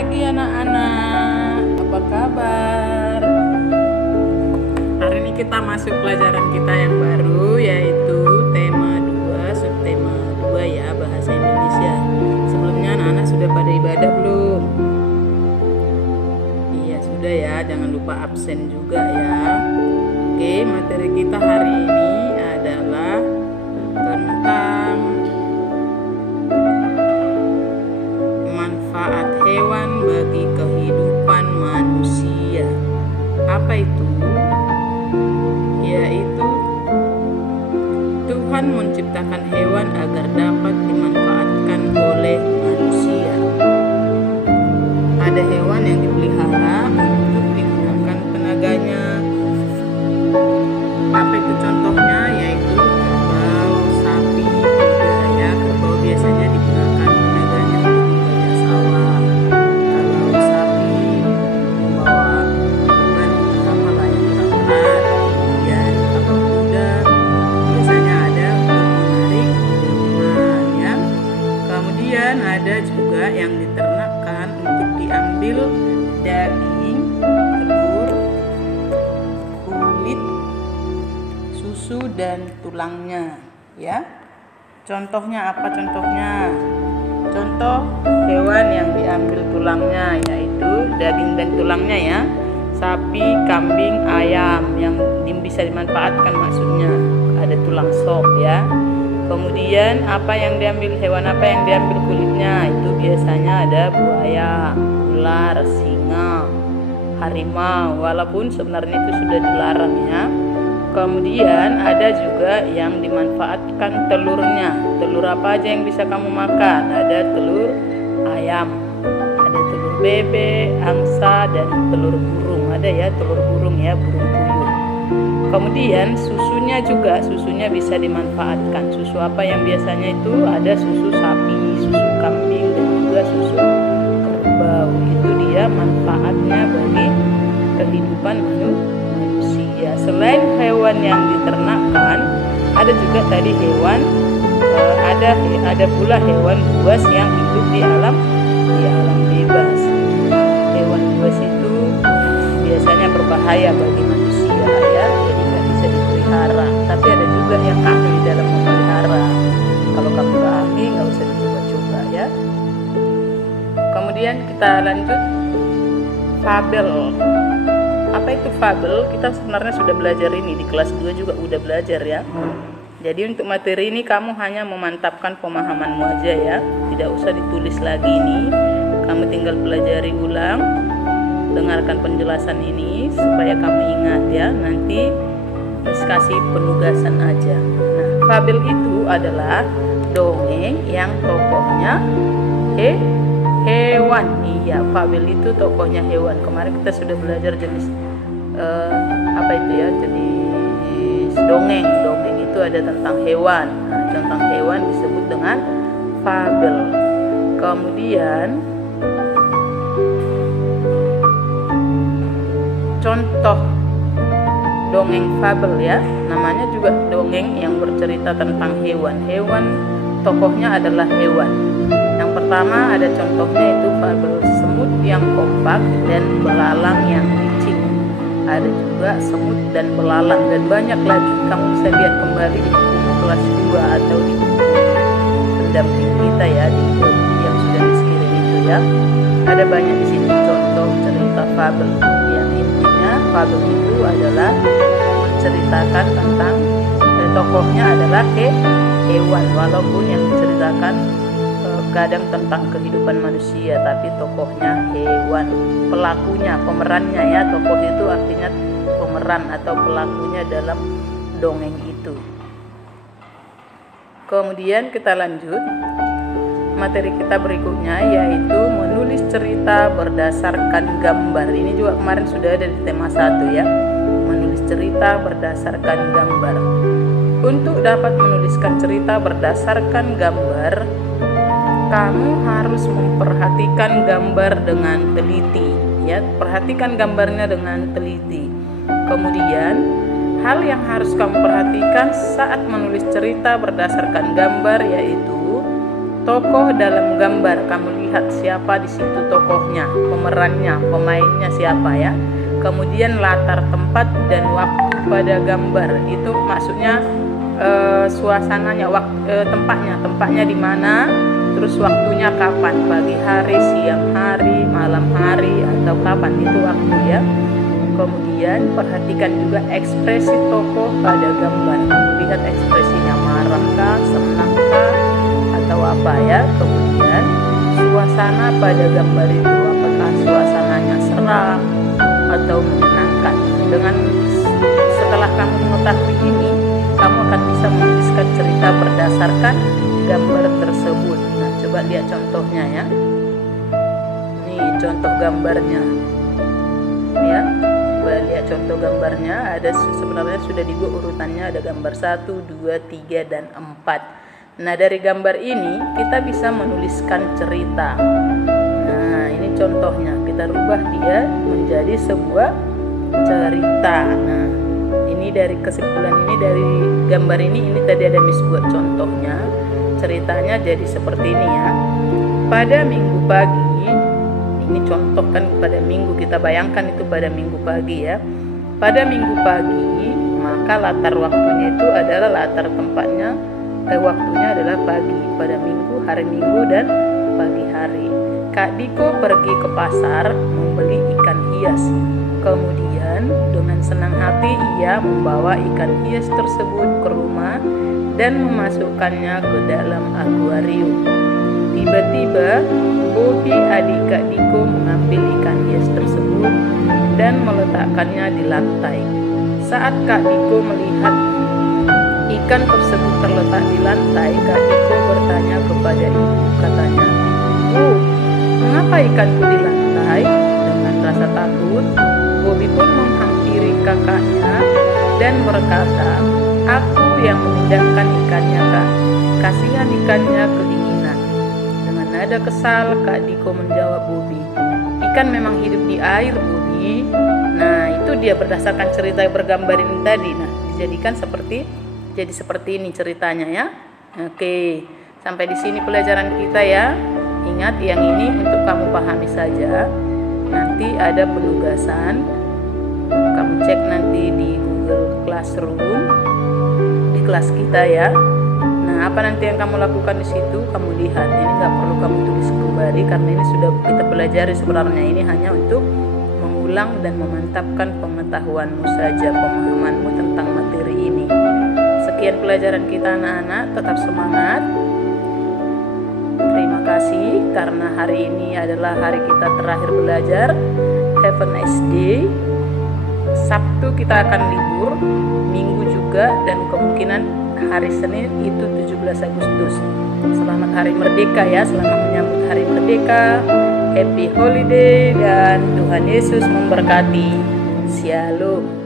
pagi anak-anak, apa kabar? Hari ini kita masuk pelajaran kita yang baru, yaitu tema 2, subtema 2 ya, bahasa Indonesia. Sebelumnya anak-anak sudah pada ibadah belum? Iya sudah ya, jangan lupa absen juga ya. Oke, materi kita hari ini adalah tentang manfaat hewan bagi kehidupan manusia. Apa itu? Yaitu Tuhan menciptakan hewan agar dapat dimanfaatkan oleh manusia. Ada hewan yang dipelihara untuk digunakan tenaganya. Apa itu contohnya? Yaitu kerbau, sapi, kuda ya. Kerbau biasanya digunakan tenaganya untuk bekerja sawah. Kalau sapi membawa beban apalah yang berat-berat. Kemudian kalau kuda biasanya ada untuk menarik delman ya. Kemudian ada juga yang diternakkan untuk diambil daging, telur, kulit, susu dan tulangnya ya. Contohnya apa contohnya? Contoh hewan yang diambil tulangnya yaitu daging dan tulangnya ya. Sapi, kambing, ayam yang bisa dimanfaatkan maksudnya. Ada tulang sop ya. Kemudian hewan apa yang diambil kulitnya? Itu biasanya ada buaya, ular, singa, harimau, walaupun sebenarnya itu sudah dilarang ya. Kemudian ada juga yang dimanfaatkan telurnya. Telur apa aja yang bisa kamu makan? Ada telur ayam, ada telur bebek, angsa, dan telur burung. Ada ya telur burung ya, burung puyuh. Kemudian susunya bisa dimanfaatkan. Susu apa yang biasanya itu? Ada susu sapi, susu kambing, dan juga susu kerbau. Itu dia manfaatnya bagi kehidupan manusia. Selain hewan yang diternakkan, ada juga tadi hewan ada pula hewan buas yang hidup di alam bebas. Hewan buas itu biasanya berbahaya bagi manusia ya, jadi nggak bisa dipelihara. Tapi ada juga yang ahli dalam memelihara. Kalau kamu nggak ahli, nggak usah dicoba-coba ya. Kemudian kita lanjut fabel. Apa itu fabel? Kita sebenarnya sudah belajar ini di kelas 2 juga udah belajar ya. Jadi untuk materi ini kamu hanya memantapkan pemahamanmu aja ya. Tidak usah ditulis lagi ini. Kamu tinggal pelajari ulang, dengarkan penjelasan ini supaya kamu ingat ya. Nanti kasih penugasan aja. Nah, fabel itu adalah dongeng yang tokohnya hewan. Iya, fabel itu tokohnya hewan. Kemarin kita sudah belajar jenis apa itu ya, jenis dongeng itu ada tentang hewan. Nah, tentang hewan disebut dengan fabel. Kemudian contoh dongeng fabel ya, namanya juga dongeng yang bercerita tentang hewan. Tokohnya adalah hewan. Yang pertama ada contohnya itu fabel semut yang kompak dan belalang yang licin. Ada juga semut dan belalang dan banyak lagi. Kamu bisa lihat kembali di buku kelas 2 atau di buku pendamping kita ya, di buku yang sudah dikirim itu ya. Ada banyak di sini contoh cerita fabel. Yang intinya fabel itu adalah menceritakan tentang tokohnya adalah hewan, walaupun yang diceritakan kadang tentang kehidupan manusia, tapi tokohnya hewan. Pelakunya, pemerannya ya, tokoh itu artinya pemeran atau pelakunya dalam dongeng itu. Kemudian kita lanjut materi kita berikutnya, yaitu menulis cerita berdasarkan gambar. Ini juga kemarin sudah ada di tema 1 ya, menulis cerita berdasarkan gambar. Untuk dapat menuliskan cerita berdasarkan gambar, kamu harus memperhatikan gambar dengan teliti ya. Perhatikan gambarnya dengan teliti. Kemudian hal yang harus kamu perhatikan saat menulis cerita berdasarkan gambar yaitu tokoh dalam gambar, kamu lihat siapa di situ tokohnya, pemerannya, pemainnya siapa ya. Kemudian latar tempat dan waktu pada gambar, itu maksudnya suasananya, tempatnya di mana, terus waktunya kapan, pagi hari, siang hari, malam hari, atau kapan, itu waktu ya. Kemudian perhatikan juga ekspresi tokoh pada gambar, lihat ekspresinya, marahkah, senangkah, atau apa ya. Kemudian suasana pada gambar itu, apakah suasananya seram atau menyenangkan. Setelah kamu mengetahui ini, kamu akan bisa menuliskan cerita berdasarkan gambar tersebut. Nah, coba lihat contohnya ya. Ini contoh gambarnya ya. Coba lihat contoh gambarnya. Ada sebenarnya sudah dibuat urutannya, ada gambar 1, 2, 3, dan 4. Nah, dari gambar ini kita bisa menuliskan cerita. Nah, ini contohnya, kita rubah dia menjadi sebuah cerita. Nah, ini dari kesimpulan ini, dari gambar ini tadi ada Miss buat contohnya. Ceritanya jadi seperti ini ya. Pada minggu pagi, ini contoh kan pada minggu, kita bayangkan itu pada minggu pagi ya. Pada minggu pagi, maka latar waktunya itu adalah latar tempatnya, waktunya adalah pagi, pada minggu, hari minggu, dan pagi hari. Kak Diko pergi ke pasar membeli ikan hias. Kemudian dengan senang hati ia membawa ikan hias tersebut ke rumah dan memasukkannya ke dalam akuarium. Tiba-tiba Bobby, adik Kak Diko, mengambil ikan hias tersebut dan meletakkannya di lantai. Saat Kak Diko melihat ikan tersebut terletak di lantai, Kak Diko bertanya kepada ibu, katanya, "Bu, mengapa ikanku di lantai?" Dengan rasa takut, Bobby pun menghampiri kakaknya dan berkata, "Aku yang memindahkan ikannya, Kak. Kasihan ikannya kedinginan." Dengan nada kesal, Kak Diko menjawab Bobby, "Ikan memang hidup di air, Bobby." Nah, itu dia berdasarkan cerita yang bergambar ini tadi. Nah, dijadikan jadi seperti ini ceritanya ya. Oke, sampai di sini pelajaran kita ya. Ingat, yang ini untuk kamu pahami saja. Nanti ada penugasan, kamu cek nanti di Google Classroom di kelas kita ya. Nah, apa nanti yang kamu lakukan di situ, kamu lihat. Ini nggak perlu kamu tulis kembali karena ini sudah kita pelajari. Sebenarnya ini hanya untuk mengulang dan memantapkan pengetahuanmu saja, pemahamanmu tentang materi ini. Sekian pelajaran kita anak-anak, tetap semangat. Terima kasih karena hari ini adalah hari kita terakhir belajar. Have a nice day. Sabtu kita akan libur, Minggu juga, dan kemungkinan hari Senin itu 17 Agustus. Selamat Hari Merdeka ya, selamat menyambut Hari Merdeka. Happy holiday dan Tuhan Yesus memberkati. Shalom.